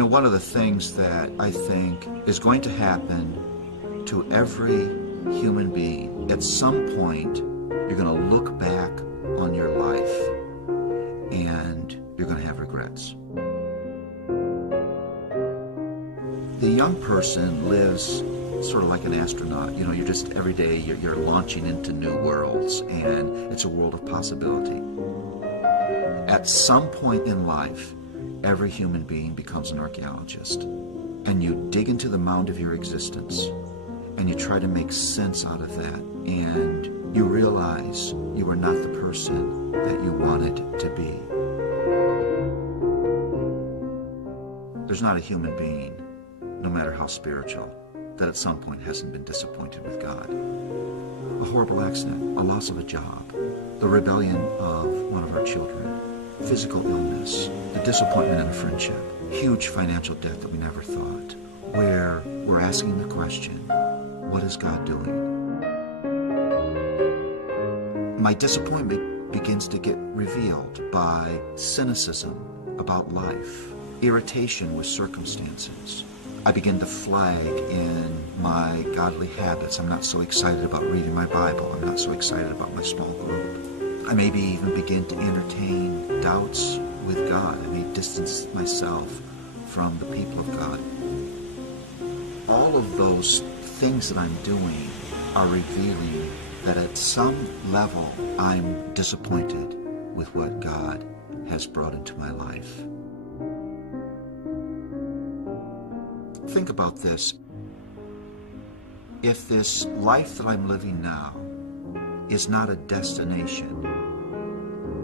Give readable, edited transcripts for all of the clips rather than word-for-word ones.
One of the things that I think is going to happen to every human being, at some point, you're going to look back on your life and you're going to have regrets. The young person lives sort of like an astronaut. You're just every day you're launching into new worlds, and it's a world of possibility. At some point in life, every human being becomes an archaeologist, and you dig into the mound of your existence and you try to make sense out of that, and you realize you are not the person that you wanted to be. There's not a human being, no matter how spiritual, that at some point hasn't been disappointed with God. A horrible accident, a loss of a job, the rebellion of one of our children, physical illness, the disappointment in a friendship, huge financial debt that we never thought, where we're asking the question, what is God doing? My disappointment begins to get revealed by cynicism about life, irritation with circumstances. I begin to flag in my godly habits. I'm not so excited about reading my Bible. I'm not so excited about my small group. I maybe even begin to entertain doubts with God. I may distance myself from the people of God. All of those things that I'm doing are revealing that at some level I'm disappointed with what God has brought into my life. Think about this. If this life that I'm living now is not a destination,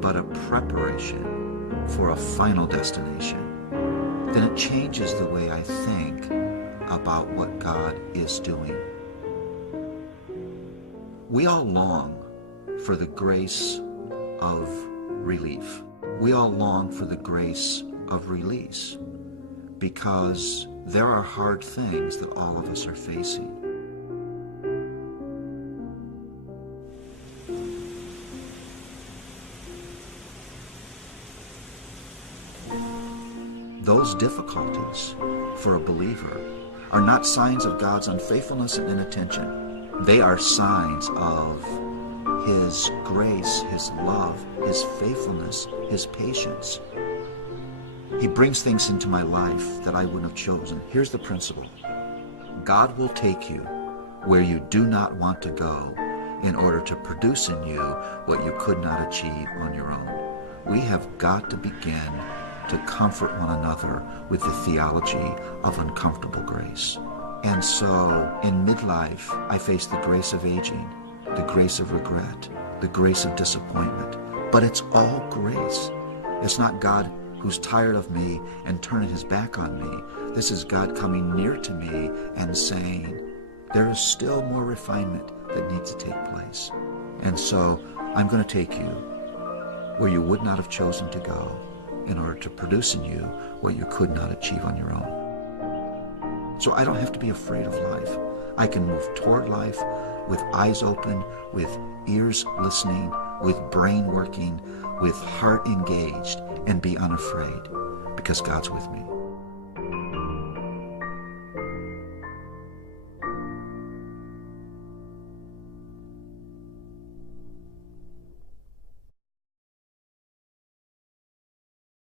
but a preparation for a final destination, then it changes the way I think about what God is doing. We all long for the grace of relief. We all long for the grace of release, because there are hard things that all of us are facing. Those difficulties for a believer are not signs of God's unfaithfulness and inattention. They are signs of His grace, His love, His faithfulness, His patience. He brings things into my life that I wouldn't have chosen. Here's the principle. God will take you where you do not want to go in order to produce in you what you could not achieve on your own. We have got to begin to comfort one another with the theology of uncomfortable grace. And so in midlife, I face the grace of aging, the grace of regret, the grace of disappointment. But it's all grace. It's not God who's tired of me and turning His back on me. This is God coming near to me and saying, there is still more refinement that needs to take place. And so I'm going to take you where you would not have chosen to go in order to produce in you what you could not achieve on your own. So I don't have to be afraid of life. I can move toward life with eyes open, with ears listening, with brain working, with heart engaged, and be unafraid because God's with me.